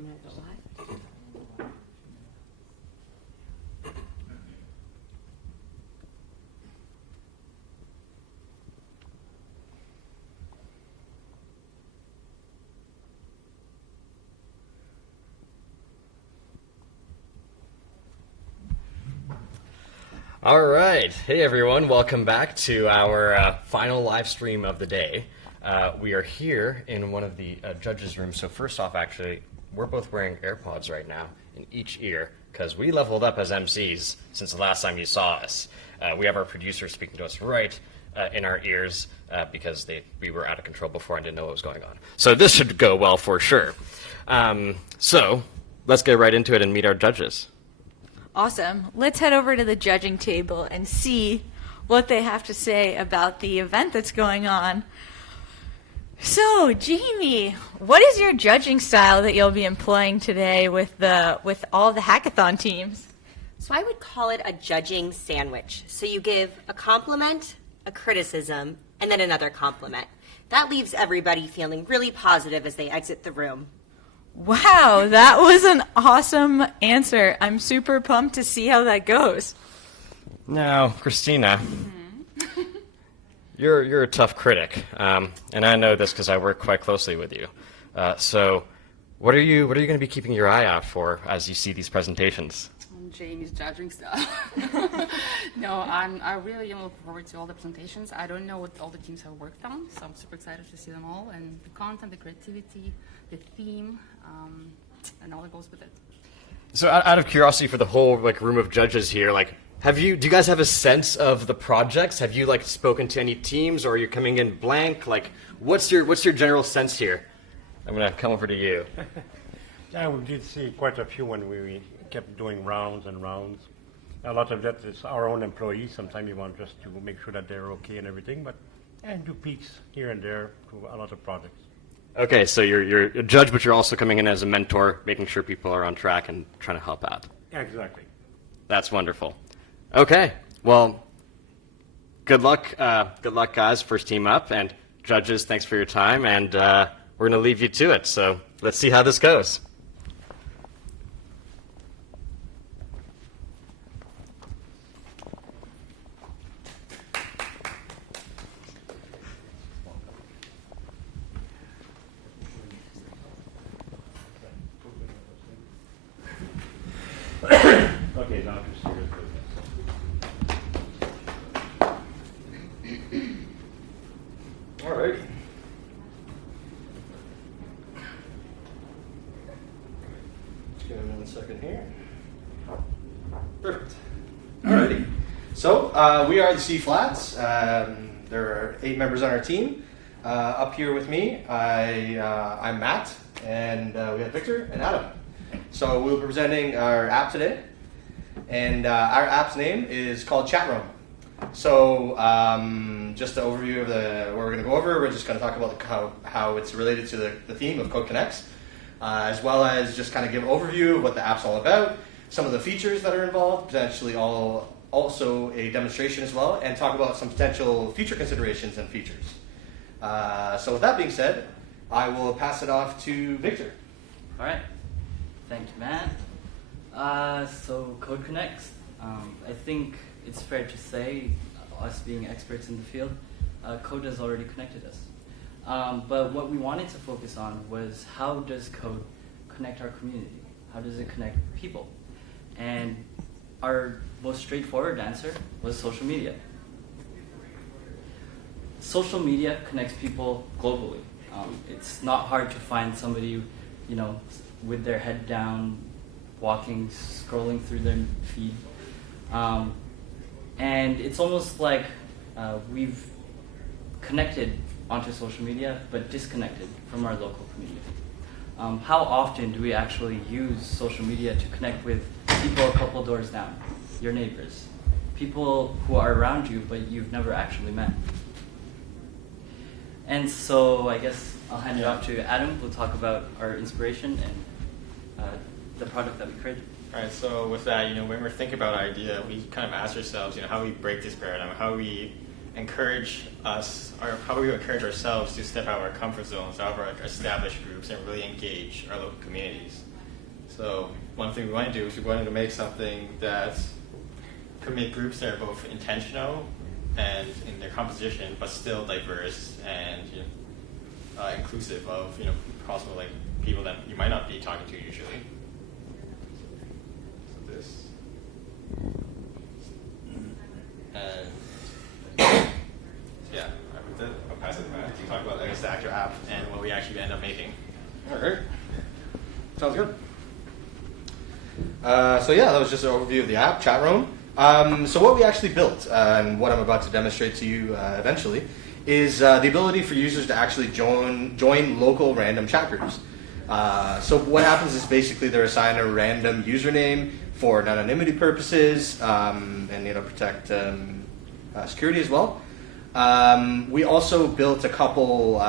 I'm going to go live. All right. Hey, everyone. Welcome back to our final live stream of the day. We are here in one of the judges' rooms. So first off, actually, we're both wearing AirPods right now in each ear because we leveled up as MCs since the last time you saw us. We have our producer speaking to us right in our ears because we were out of control before and didn't know what was going on. So this should go well for sure. So let's get right into it and meet our judges. Awesome. Let's head over to the judging table and see what they have to say about the event that's going on. So, Jamie, what is your judging style that you'll be employing today with all the hackathon teams? So I would call it a judging sandwich. So you give a compliment, a criticism, and then another compliment. That leaves everybody feeling really positive as they exit the room. Wow, that was an awesome answer. I'm super pumped to see how that goes. Now, Christina, you're a tough critic, and I know this because I work quite closely with you. So, what are you going to be keeping your eye out for as you see these presentations? Jamie's judging stuff. No, I really am looking forward to all the presentations. I don't know what all the teams have worked on, so I'm super excited to see them all, and the content, the creativity, the theme, and all that goes with it. So out of curiosity for the whole room of judges here, do you guys have a sense of the projects? Have you spoken to any teams, or are you coming in blank? What's your general sense here? I'm gonna come over to you. Yeah, we did see quite a few when we kept doing rounds and rounds. A lot of that is our own employees. Sometimes you want just to make sure that they're okay and everything, but and do peeks here and there to a lot of projects. Okay, so you're a judge, but you're also coming in as a mentor, making sure people are on track and trying to help out. Yeah, exactly. That's wonderful. Okay, well, good luck, guys. First team up, and judges, thanks for your time, and we're going to leave you to it. So let's see how this goes. Okay, now to serious business. All right. Just give me 1 second here. Perfect. Alrighty. So we are the C Flats. There are 8 members on our team. Up here with me, I'm Matt, and we have Victor and Adam. So we'll be presenting our app today, and our app's name is called Chat Room. So just an overview of what we're going to go over. We're just going to talk about how it's related to the theme of Code Connects, as well as just kind of give an overview of what the app's all about, some of the features that are involved, potentially also a demonstration as well, and talk about some potential future considerations and features. So with that being said, I will pass it off to Victor. All right. Thank you, Matt. So Code Connects, I think it's fair to say, us being experts in the field, code has already connected us. But what we wanted to focus on was how does code connect our community? How does it connect people? And our most straightforward answer was social media. Social media connects people globally. It's not hard to find somebody, with their head down, walking, scrolling through their feed. And it's almost like we've connected onto social media, but disconnected from our local community. How often do we actually use social media to connect with people a couple doors down, your neighbors, people who are around you, but you've never actually met? And so I guess I'll hand it off to Adam, who'll talk about our inspiration and the product that we created. All right, so with that, when we're thinking about our idea, we kind of ask ourselves, how we break this paradigm, how we encourage us, or how do we encourage ourselves to step out of our comfort zones, out of our established groups, and really engage our local communities. So one thing we want to do is we wanted to make something that could make groups that are both intentional and in their composition, but still diverse and inclusive of possible like people that you might not be talking to usually. So this and yeah, I'll pass it back to talk about the actual app and what we actually end up making. All right, sounds good. So yeah, that was just an overview of the app, chat room. So what we actually built, and what I'm about to demonstrate to you eventually, is the ability for users to actually join local random chat groups. So what happens is basically they're assigned a random username for anonymity purposes, and protect security as well. We also built a couple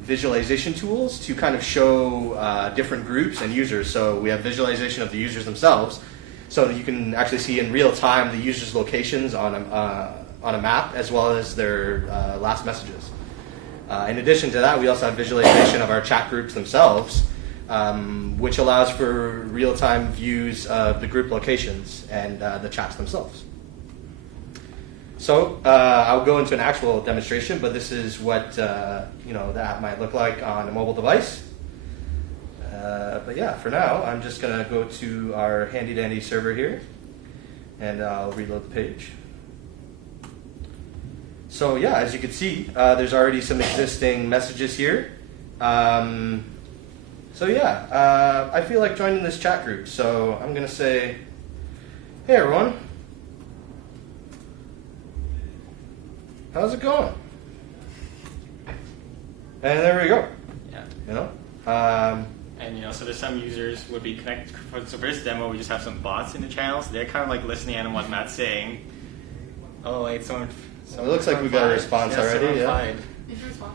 visualization tools to kind of show different groups and users. So we have visualization of the users themselves, so that you can actually see in real time the users' locations on a map, as well as their last messages. In addition to that, we also have visualization of our chat groups themselves, which allows for real-time views of the group locations and the chats themselves. So I'll go into an actual demonstration, but this is what the app might look like on a mobile device. But yeah, for now, I'm just going to go to our handy-dandy server here, and I'll reload the page. So yeah, as you can see, there's already some existing messages here. So yeah, I feel like joining this chat group, so I'm going to say, hey everyone, how's it going? And there we go. Yeah. And so there's some users would be connected. So for this demo, we just have some bots in the channel. So they're kind of like listening in on what Matt's saying. Oh, like someone. It looks like we got a response already. Yeah. Did you respond?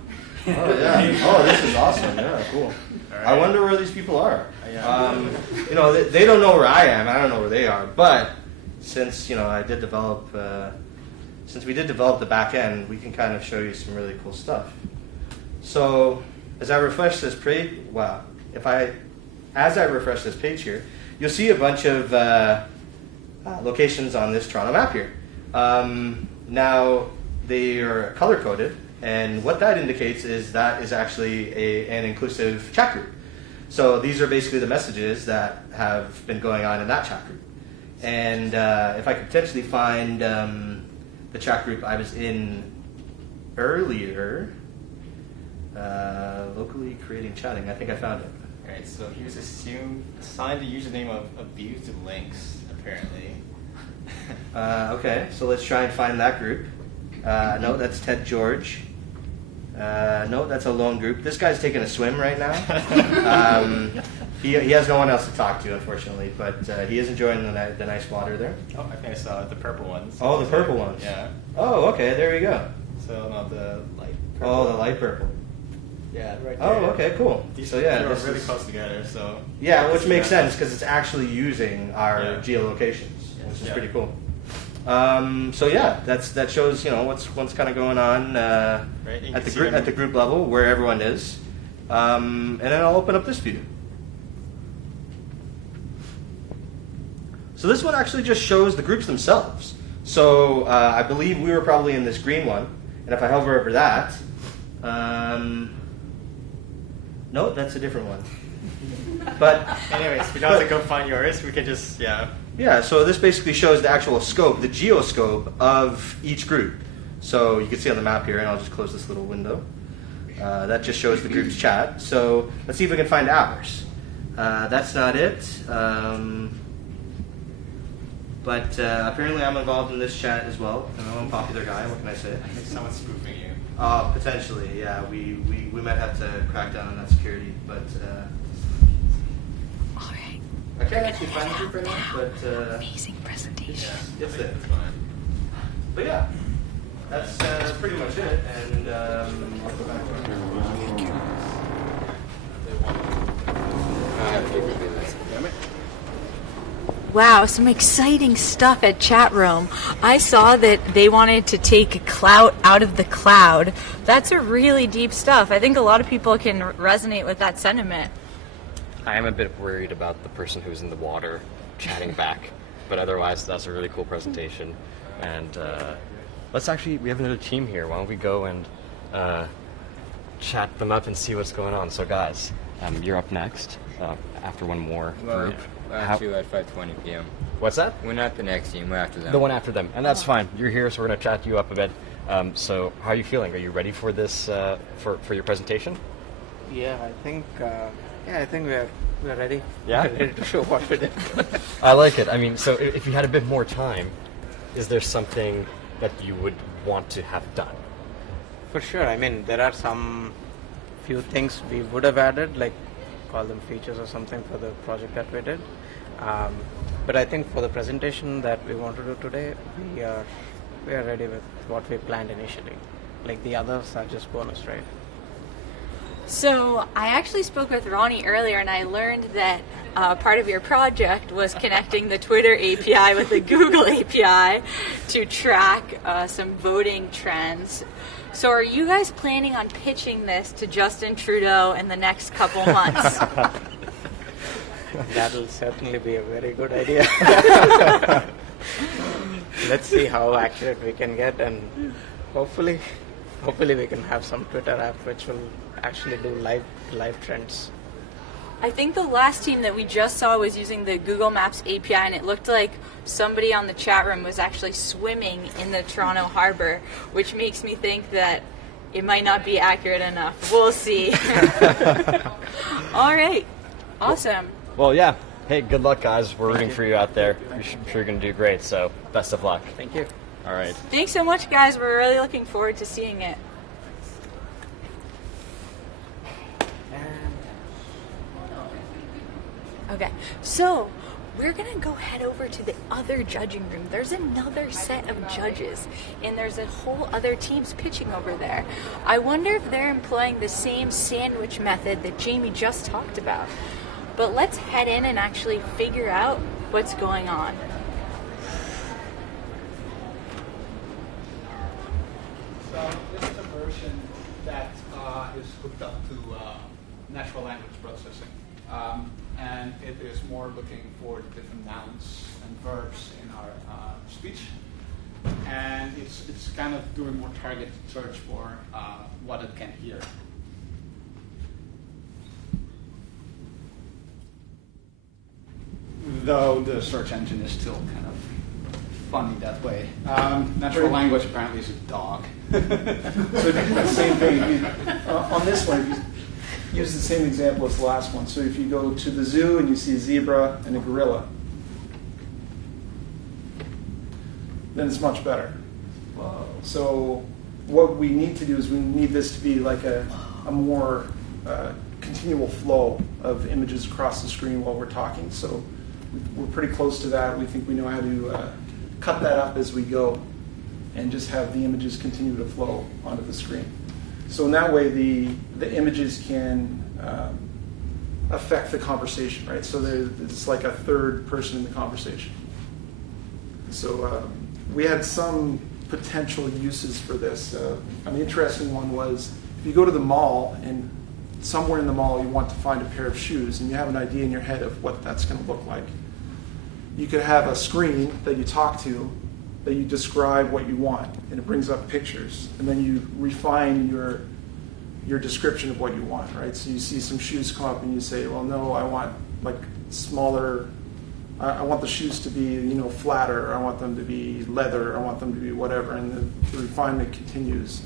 Oh yeah. Oh, this is awesome. Yeah, cool. Right. I wonder where these people are. Yeah. They don't know where I am. I don't know where they are. But since I did develop, since we did develop the back end, we can kind of show you some really cool stuff. So as I refresh this page, wow. As I refresh this page here, you'll see a bunch of locations on this Toronto map here. Now they are color coded, and what that indicates is that is actually an inclusive chat group. So these are basically the messages that have been going on in that chat group. And if I could potentially find the chat group I was in earlier, locally creating chatting, I think I found it. All right. So here's assign the username of abused links apparently. Okay, so let's try and find that group. No, that's Ted George. No, that's a lone group. This guy's taking a swim right now. He has no one else to talk to, unfortunately, but he is enjoying the nice water there. Oh, I think I saw the purple ones. Oh, the purple ones. Yeah. Oh, okay, there you go. So not the light purple. Oh, the light purple. Yeah, right there. Oh, okay, cool. So yeah, they're this really is, close together. So yeah, which makes sense because it's actually using our geolocations, which is pretty cool. So yeah, that shows what's kind of going on right, at the group level where everyone is, and then I'll open up this view. So this one actually just shows the groups themselves. So I believe we were probably in this green one, and if I hover over that, no, that's a different one. But anyways, we don't have to go find yours. We can just Yeah, so this basically shows the actual scope, the geoscope of each group. So you can see on the map here, and I'll just close this little window. That just shows the group's chat. So let's see if we can find ours. That's not it. But apparently I'm involved in this chat as well. I'm a popular guy, what can I say? I think someone's spoofing you. Potentially, yeah. We might have to crack down on that security, but... All right. I can't actually find the group right now, but... Amazing presentation. It's there. It's fine. But yeah, that's pretty much it. And I'll go back to Damn it. Wow, some exciting stuff at chat room. I saw that they wanted to take clout out of the cloud. That's a really deep stuff. I think a lot of people can resonate with that sentiment. I am a bit worried about the person who's in the water chatting back, but otherwise that's a really cool presentation. And we have another team here. Why don't we go and chat them up and see what's going on? So guys, you're up next after one more group. We're actually at 5:20 p.m. What's that? We're not the next team, we're after them. The one after them, and that's fine. You're here, so we're going to chat you up a bit. So how are you feeling? Are you ready for this, for your presentation? Yeah, I think we're ready. Yeah? We're ready to show what we did. I like it. I mean, so if you had a bit more time, is there something that you would want to have done? For sure. I mean, there are some few things we would have added, like call them features or something for the project that we did. But I think for the presentation that we want to do today, we are ready with what we planned initially. Like the others are just bonus, right? So I actually spoke with Ronnie earlier, and I learned that part of your project was connecting the Twitter API with the Google API to track some voting trends. So are you guys planning on pitching this to Justin Trudeau in the next couple months? That'll certainly be a very good idea. Let's see how accurate we can get, and hopefully we can have some Twitter app which will actually do live trends. I think the last team that we just saw was using the Google Maps API, and it looked like somebody on the chat room was actually swimming in the Toronto harbor, which makes me think that it might not be accurate enough. We'll see. All right. Awesome. Well, yeah. Hey, good luck, guys. We're rooting for you out there. I'm sure you're going to do great, so best of luck. Thank you. All right. Thanks so much, guys. We're really looking forward to seeing it. Okay, so we're gonna go head over to the other judging room. There's another set of judges, and there's a whole other teams pitching over there. I wonder if they're employing the same sandwich method that Jamie just talked about. But let's head in and actually figure out what's going on. So this is a version that is hooked up to natural language processing. And it is more looking for different nouns and verbs in our speech. And it's kind of doing more targeted search for what it can hear. Though the search engine is still kind of funny that way. Natural language apparently is a dog. So if you do the same thing, on this one, if you use the same example as the last one. So if you go to the zoo and you see a zebra and a gorilla, then it's much better. So what we need to do is we need this to be like a more continual flow of images across the screen while we're talking. So we're pretty close to that. We think we know how to cut that up as we go and just have the images continue to flow onto the screen. So in that way, the images can affect the conversation, right? So it's like a third person in the conversation. So we had some potential uses for this. An interesting one was if you go to the mall and somewhere in the mall you want to find a pair of shoes and you have an idea in your head of what that's going to look like. You could have a screen that you talk to that you describe what you want, and it brings up pictures, and then you refine your description of what you want, right? So you see some shoes come up and you say, well, no, I want like smaller, I want the shoes to be, flatter, I want them to be leather, I want them to be whatever, and the refinement continues.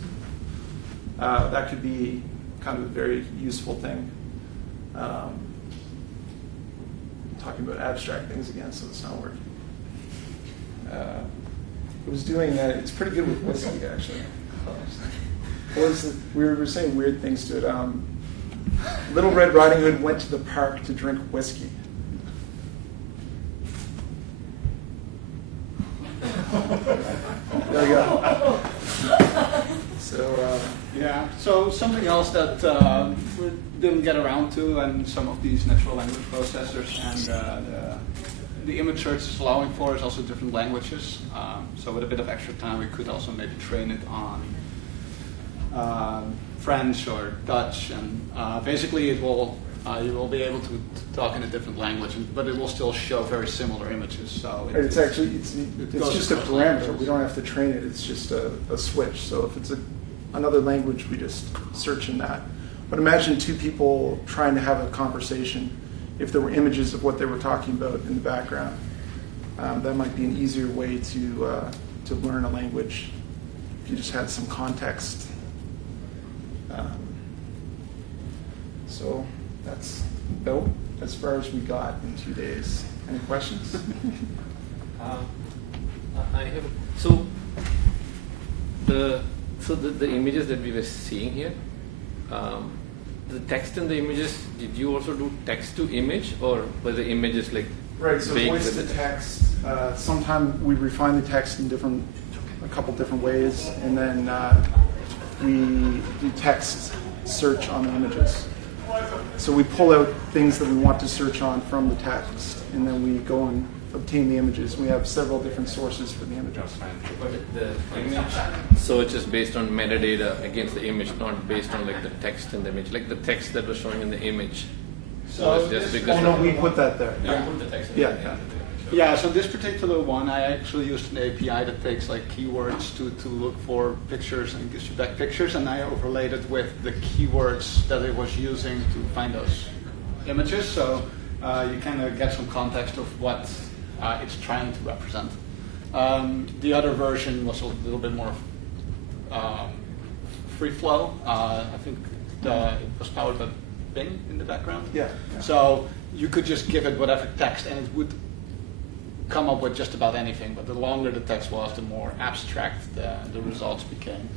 That could be kind of a very useful thing. Talking about abstract things again, so it's not working. It was doing it's pretty good with whiskey, actually. We were saying weird things to it. Little Red Riding Hood went to the park to drink whiskey. There we go. So yeah. So something else that we didn't get around to, and some of these natural language processors and the image search is allowing for is also different languages. So with a bit of extra time, we could also maybe train it on French or Dutch, and basically it will you will be able to talk in a different language, but it will still show very similar images. So It's actually it's goes just a across parameter. languages. We don't have to train it. It's just a switch. So if it's another language, we just search in that. But imagine two people trying to have a conversation. If there were images of what they were talking about in the background, that might be an easier way to learn a language. If you just had some context. So that's about as far as we got in 2 days. Any questions? I have the images that we were seeing here, the text in the images. Did you also do text to image, or were the images like Right. So baked voice with to it? text. Sometimes we refine the text in a couple different ways, and then we do text search on the images. So we pull out things that we want to search on from the text, and then we go and obtain the images. We have several different sources for the images. But the image, so it's just based on metadata against the image, not based on like the text in the image, like the text that was showing in the image. So it's just because. Oh no, we put that there. Yeah, put the text in Yeah. the image. Yeah, so this particular one, I actually used an API that takes like keywords to look for pictures and gives you back pictures, and I overlaid it with the keywords that it was using to find those images. So you kind of get some context of what it's trying to represent. The other version was a little bit more free flow. I think it was powered by Bing in the background. Yeah. So you could just give it whatever text, and it would come up with just about anything, but the longer the text was, the more abstract the results became.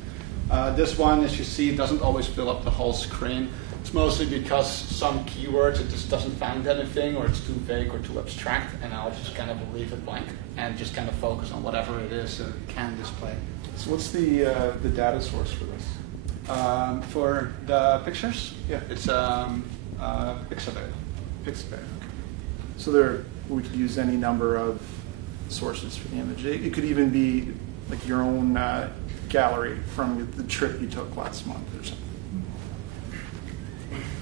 This one, as you see, doesn't always fill up the whole screen. It's mostly because some keywords, it just doesn't find anything, or it's too vague or too abstract, and I'll just kind of leave it blank and just kind of focus on whatever it is it can display. So what's the data source for this? For the pictures, Yeah. it's Pixabay. Pixabay. Okay. So we could use any number of sources for the image. It could even be like your own gallery from the trip you took last month or something.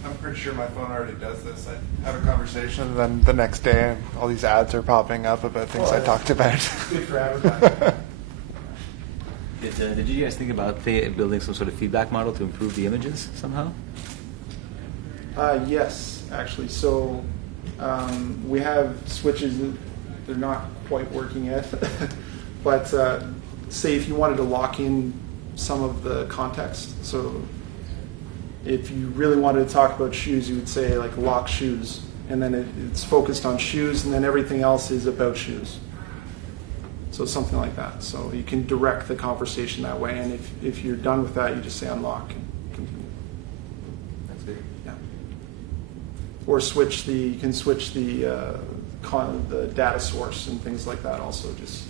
I'm pretty sure my phone already does this. I have a conversation, and then the next day, all these ads are popping up about things I talked about. Good for advertising. Did you guys think about building some sort of feedback model to improve the images somehow? Yes, actually. So we have switches. They're not quite working yet. But say if you wanted to lock in some of the context. So if you really wanted to talk about shoes, you would say like lock shoes. And then it's focused on shoes, and then everything else is about shoes. So something like that. So you can direct the conversation that way. And if you're done with that, you just say unlock and continue. That's good. Yeah. Or you can switch the data source and things like that also. Just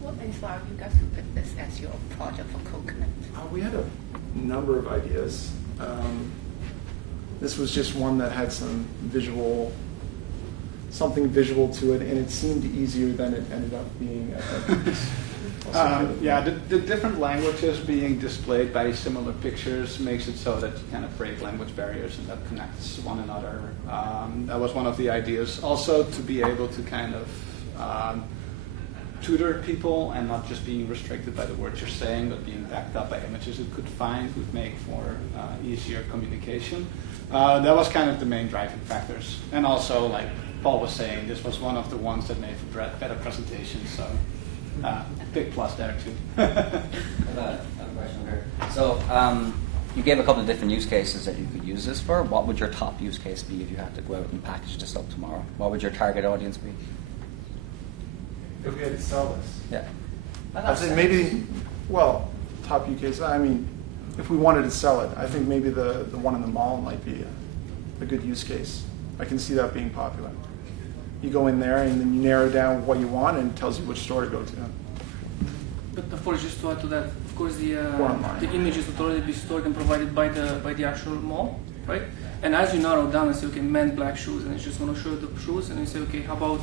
What inspired you guys to pick this as your project for Coconut? we had a number of ideas. This was just one that had something visual to it, and it seemed easier than it ended up being. I think. The different languages being displayed by similar pictures makes it so that you kind of break language barriers and that connects one another. That was one of the ideas. Also, to be able to kind of tutor people and not just being restricted by the words you're saying, but being backed up by images it could find would make for easier communication. That was kind of the main driving factors. And also, like Paul was saying, this was one of the ones that made for better presentations. So. Big plus there too. I have a question here. So you gave a couple of different use cases that you could use this for. What would your top use case be if you had to go out and package this up tomorrow? What would your target audience be? If we had to sell this. Yeah. I'd say maybe, top use case. I mean, if we wanted to sell it, I think maybe the one in the mall might be a good use case. I can see that being popular. You go in there and then you narrow down what you want, and it tells you which store to go to. But of course, just to add to that, of course, the Or online. images would already be stored and provided by the actual mall. right? And as you narrow down and say, okay, men black shoes, and it's just going to show the shoes, and you say, okay, how about,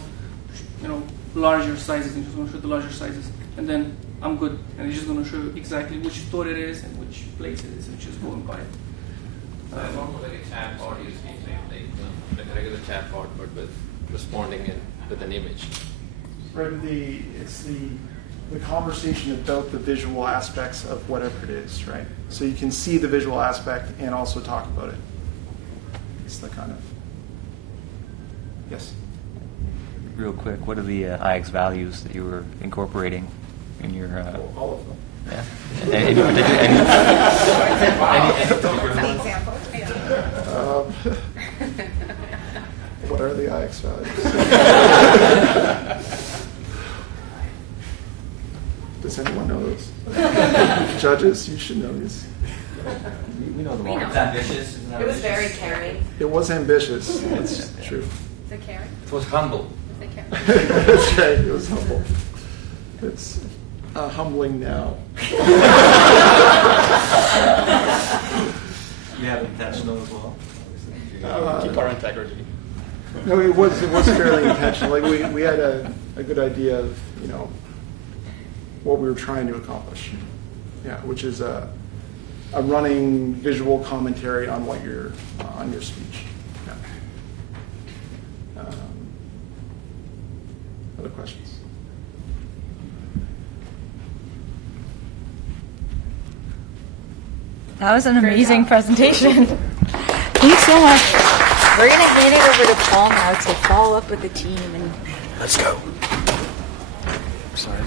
larger sizes, and it's just going to show the larger sizes, and then I'm good, and it's just going to show you exactly which store it is and which place it is, and just go and buy it. Like a chatbot use case, like a regular chatbot, but with responding with an image. Right, it's the conversation about the visual aspects of whatever it is, right? So you can see the visual aspect and also talk about it. It's the kind of, yes? Real quick, what are the IX values that you were incorporating in your... all of them. Yeah. Any particular... Any Example. What are the IX values? Does anyone know those? Judges, you should know these. We know them all. It's ambitious. It was very caring. It was ambitious. That's true. Is it caring? It was humble. Is it caring? That's right. It was humble. It's humbling now. You have intentional as well. Keep our integrity. No, it was fairly intentional. Like we had a good idea of what we were trying to accomplish. Yeah, which is a running visual commentary on what you're on your speech. Yeah. Other questions? That was an amazing presentation. Thanks so much. We're going to hand it over to Paul now to follow up with the team. And Let's go. Sorry.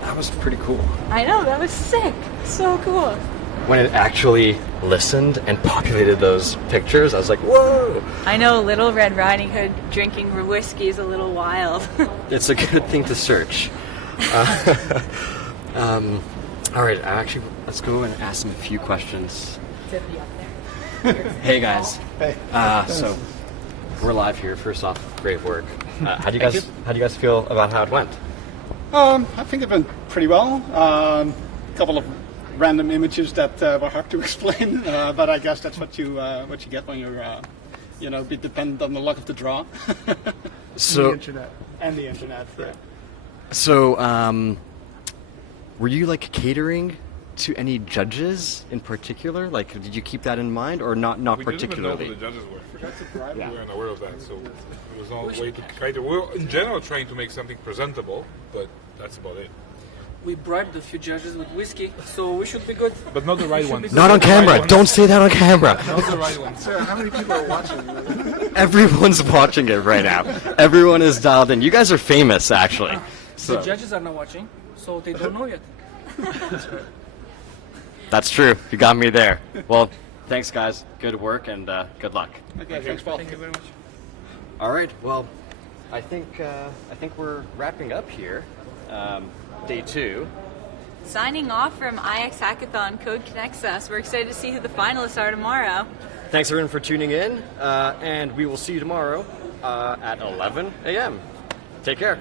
That was pretty cool. I know, that was sick. So cool. When it actually listened and populated those pictures, I was like, whoa! I know Little Red Riding Hood drinking whiskey is a little wild. It's a good thing to search. All right, let's go and ask them a few questions. Hey guys. Hey. So we're live here. First off, great work. How do you guys feel about how it went? I think it went pretty well. A couple of random images that were hard to explain, but I guess that's what you get when you're be dependent on the luck of the draw. So the internet. And the internet. Yeah. So were you catering to any judges in particular? Did you keep that in mind, or not particularly? We didn't even know who the judges were. That's a bribe. We weren't aware of that, so it was all way to kind of. We're in general trying to make something presentable, but that's about it. We bribed a few judges with whiskey, so we should be good. But not the right ones. Not on camera. Don't say that on camera. Not the right ones. Sarah, how many people are watching? Everyone's watching it right now. Everyone is dialed in. You guys are famous, actually. The judges are not watching, so they don't know yet. That's true. You got me there. Well, thanks, guys. Good work and good luck. Okay, thanks, Paul. Thank you very much. All right. Well, I think we're wrapping up here. Day 2. Signing off from IX Hackathon, Code Connects Us. We're excited to see who the finalists are tomorrow. Thanks everyone for tuning in, and we will see you tomorrow at 11 a.m. Take care.